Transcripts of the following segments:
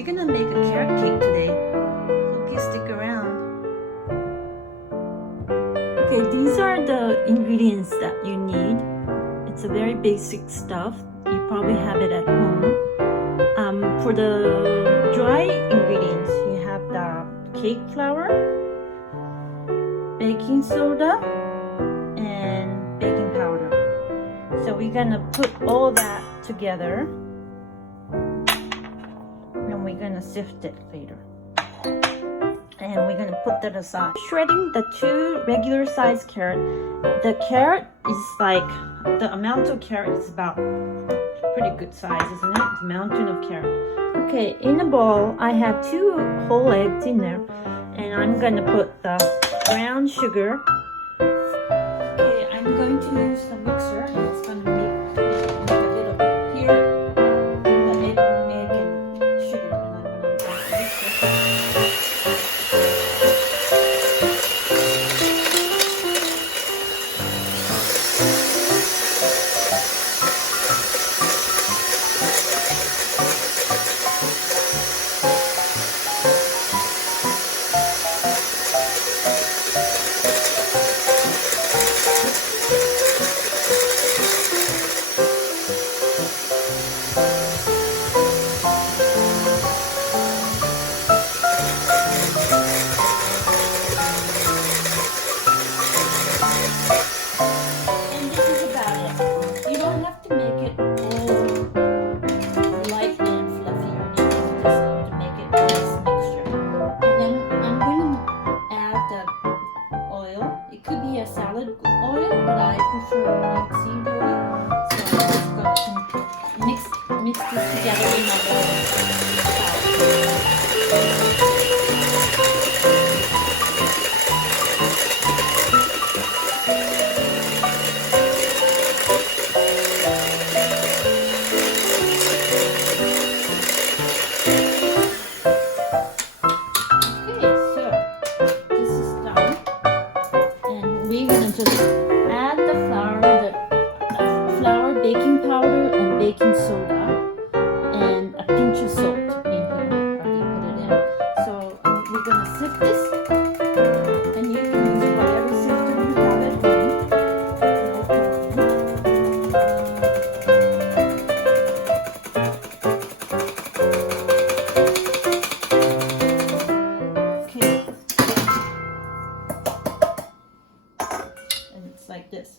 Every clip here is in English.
we're gonna make a carrot cake today. Hope you stick around. Okay, these are the ingredients that you need. It's a very basic stuff. You probably have it at home. For the dry ingredients, you have the cake flour, baking soda, and baking powder. So we're gonna put all that together and we're gonna sift it later. And we're gonna put that aside. Shredding the 2 regular size carrot. The carrot is like, the amount of carrot is about pretty good size, isn't it? It's a mountain of carrot. Okay, in a bowl, I have 2 whole eggs in there. And I'm gonna put the brown sugar. Okay, I'm going to use the mixer. It's gonna make a little here, the egg and sugar. And I'm gonna mix it. Mix this together in my bowl. Okay, so this is done, and we're gonna just add the flour, baking powder, and baking soda. And a pinch of salt in here. Already put it in. So we're gonna sift this, and you can use whatever sifter you have at home. Okay, and it's like this.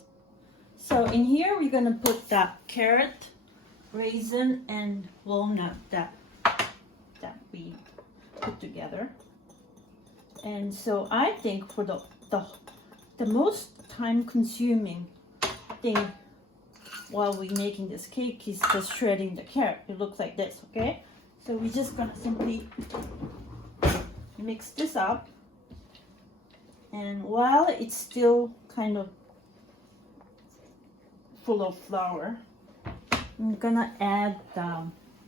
So in here we're gonna put that carrot, raisin, and walnut that we put together. And so I think for the most time consuming thing while we're making this cake is just shredding the carrot. It looks like this, okay? So we're just gonna simply mix this up, and while it's still kind of full of flour, I'm gonna add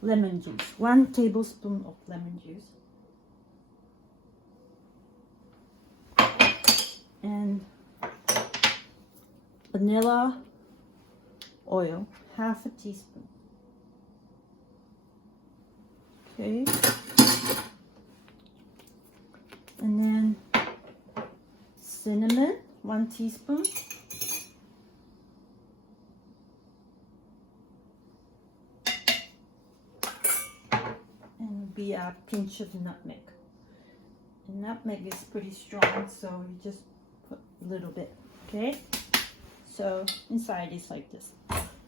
lemon juice, 1 tablespoon of lemon juice, and vanilla oil, 1/2 teaspoon. Okay, and then cinnamon, 1 teaspoon. Be a pinch of nutmeg. And nutmeg is pretty strong, so you just put a little bit. Okay, so inside is like this.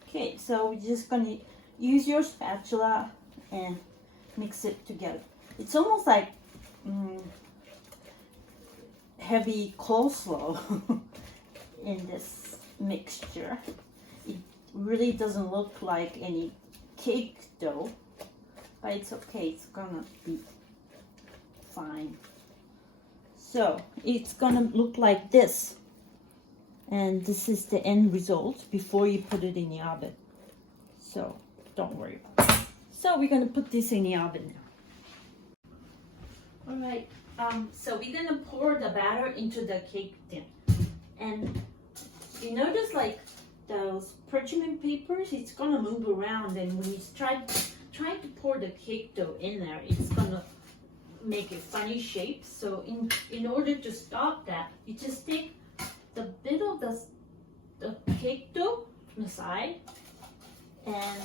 Okay, so we're just gonna use your spatula and mix it together. It's almost like heavy coleslaw in this mixture. It really doesn't look like any cake dough, but it's okay, it's gonna be fine. So it's gonna look like this, and this is the end result before you put it in the oven, so don't worry about it. So we're gonna put this in the oven now. All right, so we're gonna pour the batter into the cake tin, and you notice like those parchment papers, it's gonna move around, and when you try try to pour the cake dough in there, it's gonna make a funny shape. So in order to stop that, you just take the bit of the cake dough from the side and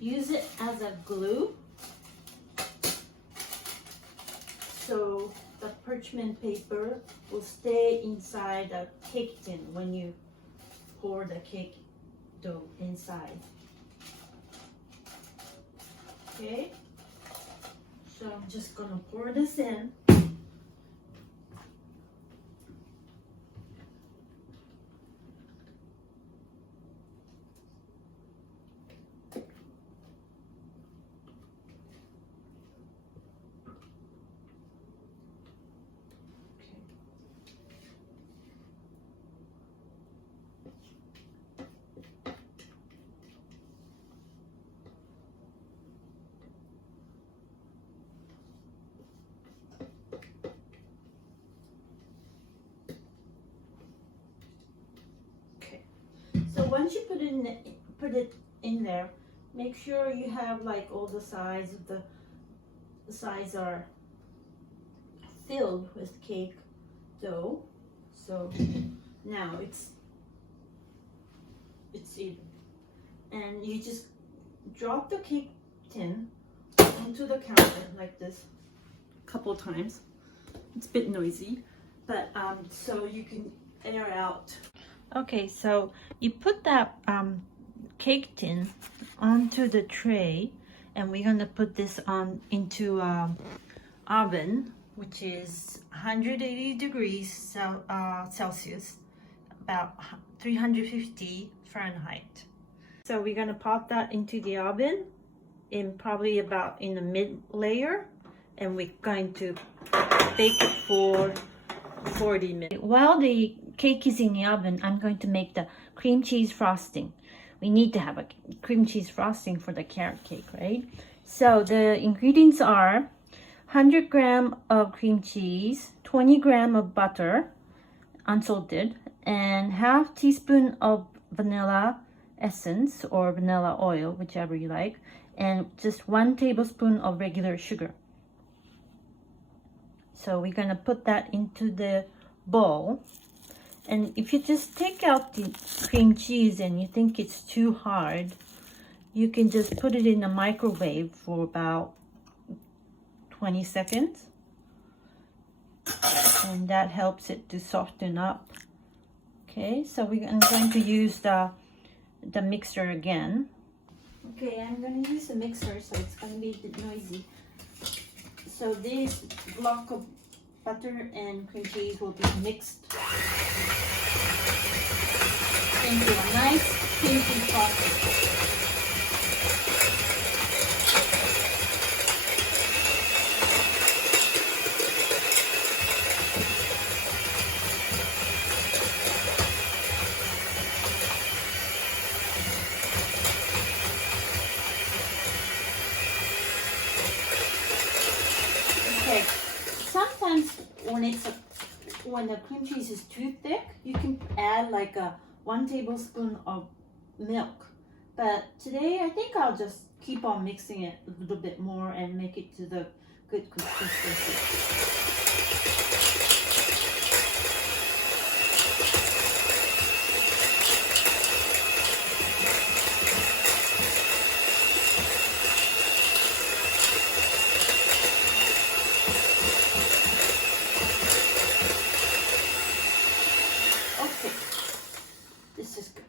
use it as a glue. So the parchment paper will stay inside the cake tin when you pour the cake dough inside. Okay, so I'm just gonna pour this in. So once you put it in there, make sure you have like all the sides of the sides are filled with cake dough. So now it's even, and you just drop the cake tin into the counter like this a couple times. It's a bit noisy, but so you can air out. Okay, so you put that cake tin onto the tray, and we're gonna put this on into oven, which is 180 degrees Celsius, about 350 Fahrenheit. So we're gonna pop that into the oven in probably about in the mid layer, and we're going to bake it for 40 minutes. While the cake is in the oven, I'm going to make the cream cheese frosting. We need to have a cream cheese frosting for the carrot cake, right? So the ingredients are 100 grams of cream cheese, 20 grams of butter, unsalted, and half teaspoon of vanilla essence or vanilla oil, whichever you like, and just 1 tablespoon of regular sugar. So we're gonna put that into the bowl. And if you just take out the cream cheese and you think it's too hard, you can just put it in the microwave for about 20 seconds. And that helps it to soften up. Okay, so I'm going to use the mixer again. Okay, I'm going to use the mixer, so it's going to be a bit noisy. So this block of butter and cream cheese will be mixed into a nice pinky frosting. Okay, sometimes when the cream cheese is too thick, you can add like 1 tablespoon of milk. But today, I think I'll just keep on mixing it a little bit more and make it to the good consistency. This is good.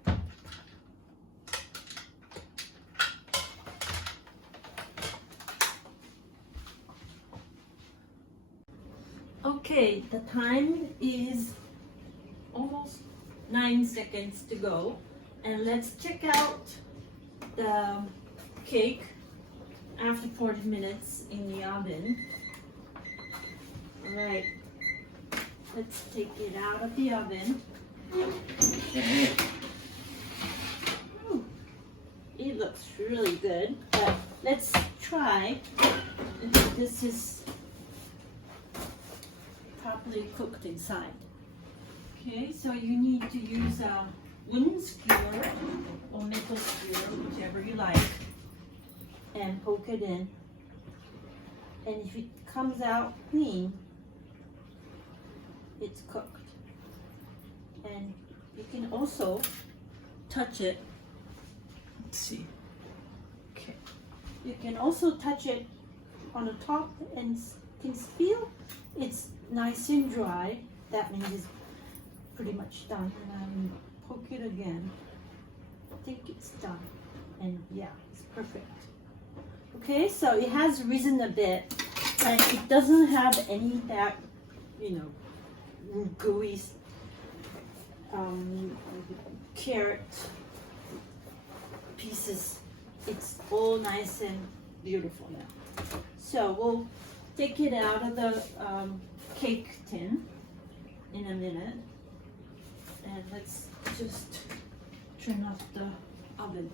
Okay, the time is almost 9 seconds to go, and let's check out the cake after 40 minutes in the oven. All right, let's take it out of the oven. It looks really good, but let's try if this is properly cooked inside. Okay, so you need to use a wooden skewer or metal skewer, whichever you like. and poke it in. And if it comes out clean, it's cooked. And you can also touch it. Let's see. Okay. You can also touch it on the top and can feel it's nice and dry. That means it's pretty much done. And poke it again. I think it's done. And yeah, it's perfect. Okay, so it has risen a bit, and it doesn't have any that, you know, gooey carrot pieces. It's all nice and beautiful now. So we'll take it out of the cake tin in a minute, and let's just turn off the oven.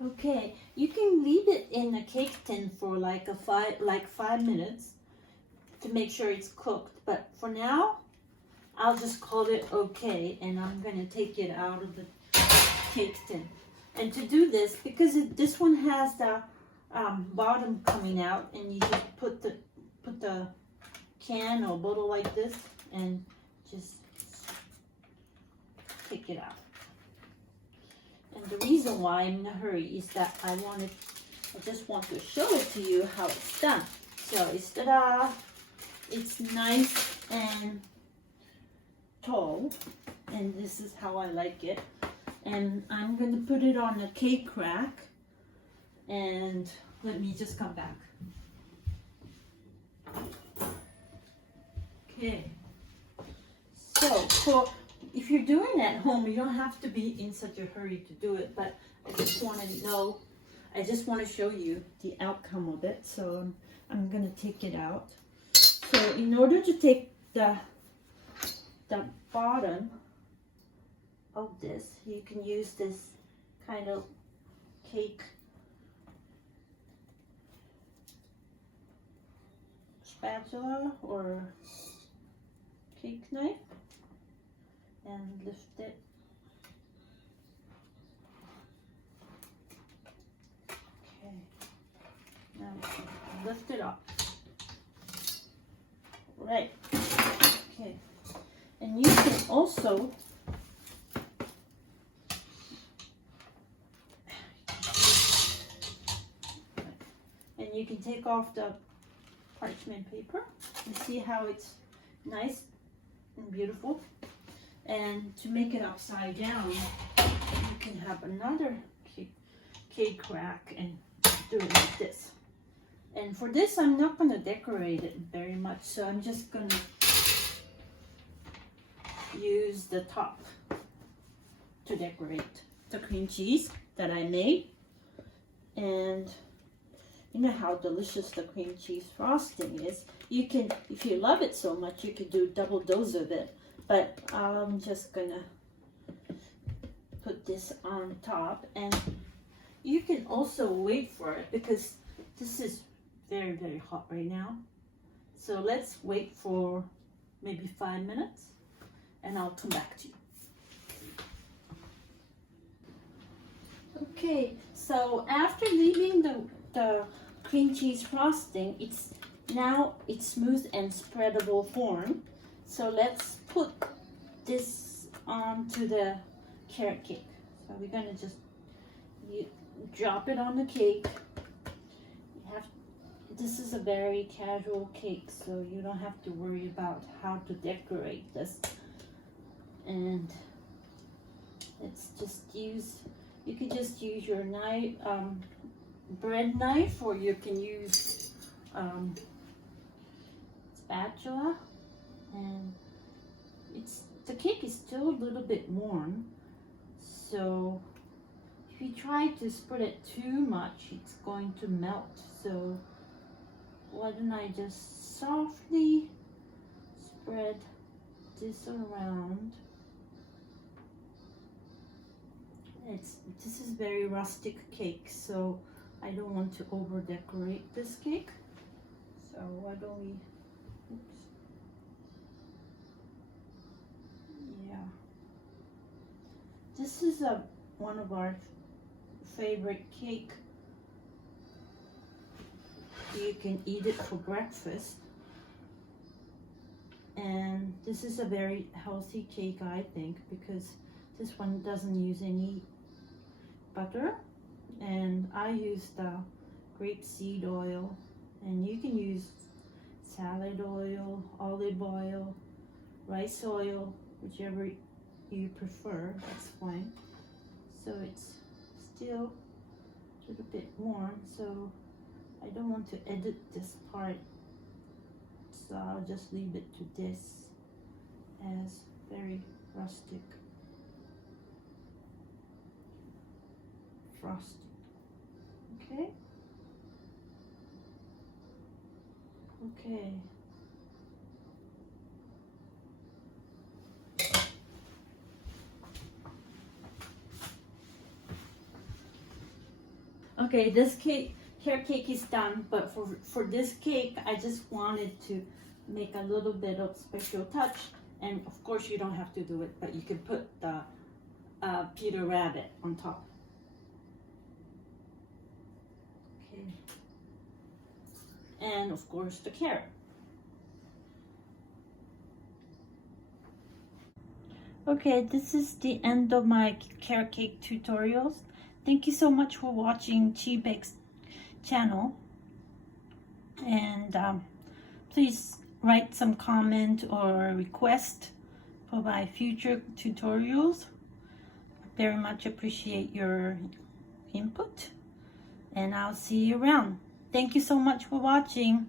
Okay, you can leave it in the cake tin for like 5 minutes to make sure it's cooked. But for now, I'll just call it okay, and I'm gonna take it out of the cake tin. And to do this, because this one has the bottom coming out, and you just put the can or bottle like this, and just take it out. And the reason why I'm in a hurry is that I just want to show it to you how it's done. So it's nice and tall, and this is how I like it. And I'm going to put it on a cake rack, and let me just come back. Okay. So if you're doing it at home, you don't have to be in such a hurry to do it, but I just want to show you the outcome of it. So I'm going to take it out. So in order to take the bottom of this, you can use this kind of cake spatula or cake knife, and lift it. Okay, now lift it up. Right. Okay, and you can also take off the parchment paper and see how it's nice and beautiful. And to make it upside down, you can have another cake rack and do it like this. And for this, I'm not going to decorate it very much, so I'm just going to use the top to decorate the cream cheese that I made. And you know how delicious the cream cheese frosting is. You can, if you love it so much, you could do a double dose of it. But I'm just gonna put this on top, and you can also wait for it because this is very, very hot right now. So let's wait for maybe 5 minutes, and I'll come back to you. Okay, so after leaving the cream cheese frosting, it's smooth and spreadable form. So let's put this onto the carrot cake. So we're gonna just drop it on the cake. This is a very casual cake, so you don't have to worry about how to decorate this. And let's just you can just use your knife, bread knife, or you can use spatula. And the cake is still a little bit warm, so if you try to spread it too much, it's going to melt. So why don't I just softly spread this around. This is very rustic cake, so I don't want to over decorate this cake. So why don't we, oops. Yeah. This is one of our favorite cake. You can eat it for breakfast. And this is a very healthy cake, I think, because this one doesn't use any butter. And I use the grapeseed oil, and you can use salad oil, olive oil, rice oil, whichever you prefer, that's fine. So it's still a little bit warm, so I don't want to edit this part, so I'll just leave it to this as very rustic frosting. Okay. Okay. Okay, this carrot cake is done, but for this cake, I just wanted to make a little bit of special touch. And of course, you don't have to do it, but you can put the Peter Rabbit on top. Okay. And of course, the carrot. Okay, this is the end of my carrot cake tutorials. Thank you so much for watching Chi Bake's channel. And please write some comment or request for my future tutorials. I very much appreciate your input. And I'll see you around. Thank you so much for watching.